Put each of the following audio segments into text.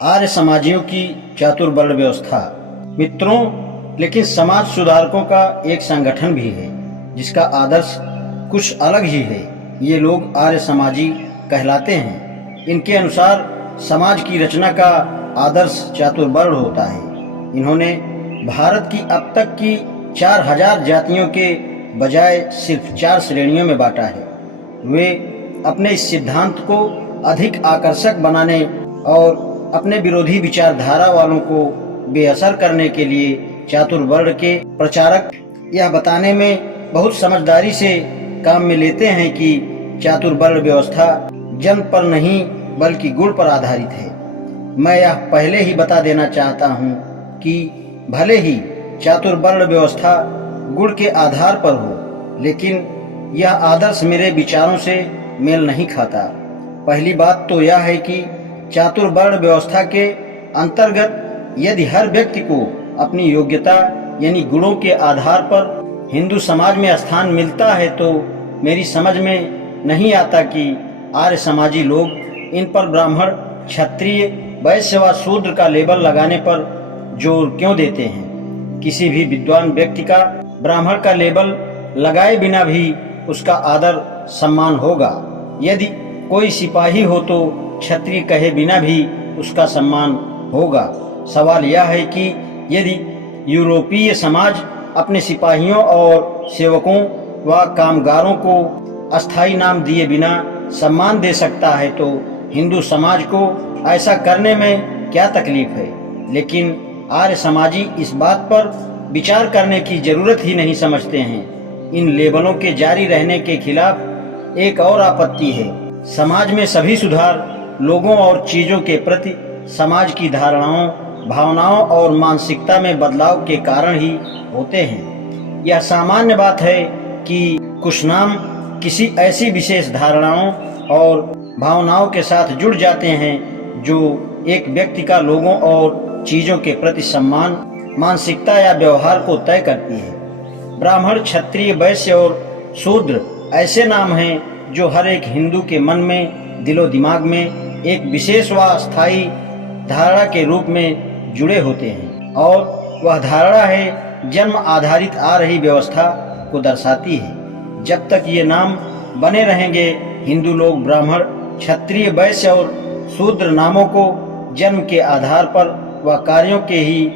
आर्य समाजियों की चातुर्वर्ण व्यवस्था। मित्रों, लेकिन समाज सुधारकों का एक संगठन भी है जिसका आदर्श कुछ अलग ही है। ये लोग आर्य समाजी कहलाते हैं। इनके अनुसार समाज की रचना का आदर्श चातुर्वर्ण होता है। इन्होंने भारत की अब तक की 4000 जातियों के बजाय सिर्फ 4 श्रेणियों में बांटा है। वे अपने इस सिद्धांत को अधिक आकर्षक बनाने और अपने विरोधी विचारधारा वालों को बेअसर करने के लिए चातुर्वर्ण के प्रचारक यह बताने में बहुत समझदारी से काम में लेते हैं कि चातुर्वर्ण व्यवस्था जन्म पर नहीं बल्कि गुण पर आधारित है। मैं यह पहले ही बता देना चाहता हूँ कि भले ही चातुर्वर्ण व्यवस्था गुण के आधार पर हो, लेकिन यह आदर्श मेरे विचारों से मेल नहीं खाता। पहली बात तो यह है कि चातुर्वर्ण व्यवस्था के अंतर्गत यदि हर व्यक्ति को अपनी योग्यता यानी गुणों के आधार पर हिंदू समाज में स्थान मिलता है, तो मेरी समझ में नहीं आता कि आर्य समाजी लोग इन पर ब्राह्मण, क्षत्रिय, वैश्य व शूद्र का लेबल लगाने पर जोर क्यों देते हैं। किसी भी विद्वान व्यक्ति का ब्राह्मण का लेबल लगाए बिना भी उसका आदर सम्मान होगा। यदि कोई सिपाही हो तो क्षत्रिय कहे बिना भी उसका सम्मान होगा। सवाल यह है कि यदि यूरोपीय समाज अपने सिपाहियों और सेवकों व कामगारों को अस्थायी नाम दिए बिना सम्मान दे सकता है, तो हिंदू समाज को ऐसा करने में क्या तकलीफ है। लेकिन आर्य समाजी इस बात पर विचार करने की जरूरत ही नहीं समझते हैं। इन लेबलों के जारी रहने के खिलाफ एक और आपत्ति है। समाज में सभी सुधार लोगों और चीजों के प्रति समाज की धारणाओं, भावनाओं और मानसिकता में बदलाव के कारण ही होते हैं। यह सामान्य बात है कि कुछ नाम किसी ऐसी विशेष धारणाओं और भावनाओं के साथ जुड़ जाते हैं जो एक व्यक्ति का लोगों और चीजों के प्रति सम्मान, मानसिकता या व्यवहार को तय करती है। ब्राह्मण, क्षत्रिय, वैश्य और शूद्र ऐसे नाम हैं जो हर एक हिंदू के मन में, दिलो दिमाग में एक विशेष व अस्थायी धारणा के रूप में जुड़े होते हैं, और वह धारणा है जन्म आधारित आ रही व्यवस्था को दर्शाती है। जब तक ये नाम बने रहेंगे, हिंदू लोग ब्राह्मण, क्षत्रिय, वैश्य और शूद्र नामों को जन्म के आधार पर व कार्यों के ही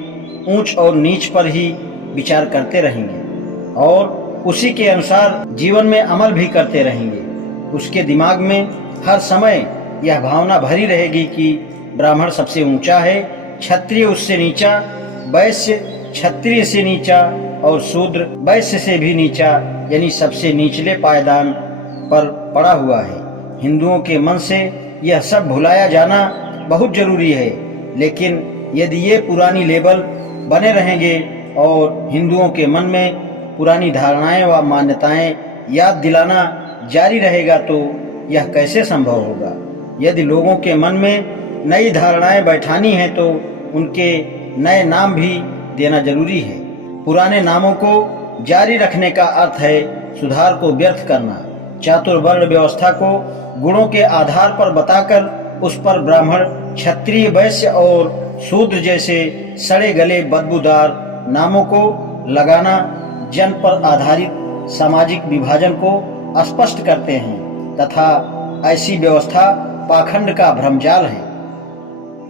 ऊंच और नीच पर ही विचार करते रहेंगे और उसी के अनुसार जीवन में अमल भी करते रहेंगे। उसके दिमाग में हर समय यह भावना भरी रहेगी कि ब्राह्मण सबसे ऊंचा है, क्षत्रिय उससे नीचा, वैश्य क्षत्रिय से नीचा और शूद्र वैश्य से भी नीचा, यानी सबसे निचले पायदान पर पड़ा हुआ है। हिंदुओं के मन से यह सब भुलाया जाना बहुत जरूरी है। लेकिन यदि ये पुरानी लेबल बने रहेंगे और हिंदुओं के मन में पुरानी धारणाएं व मान्यताएं याद दिलाना जारी रहेगा, तो यह कैसे संभव होगा। यदि लोगों के मन में नई धारणाएं बैठानी हैं, तो उनके नए नाम भी देना जरूरी है। पुराने नामों को जारी रखने का अर्थ है सुधार को व्यर्थ करना। चातुर्वर्ण व्यवस्था को गुणों के आधार पर बताकर उस पर ब्राह्मण, क्षत्रिय, वैश्य और शूद्र जैसे सड़े गले बदबूदार नामों को लगाना जन्म पर आधारित सामाजिक विभाजन को स्पष्ट करते हैं तथा ऐसी व्यवस्था पाखंड का भ्रमजाल है।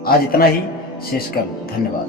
आज इतना ही, शेष कल। धन्यवाद।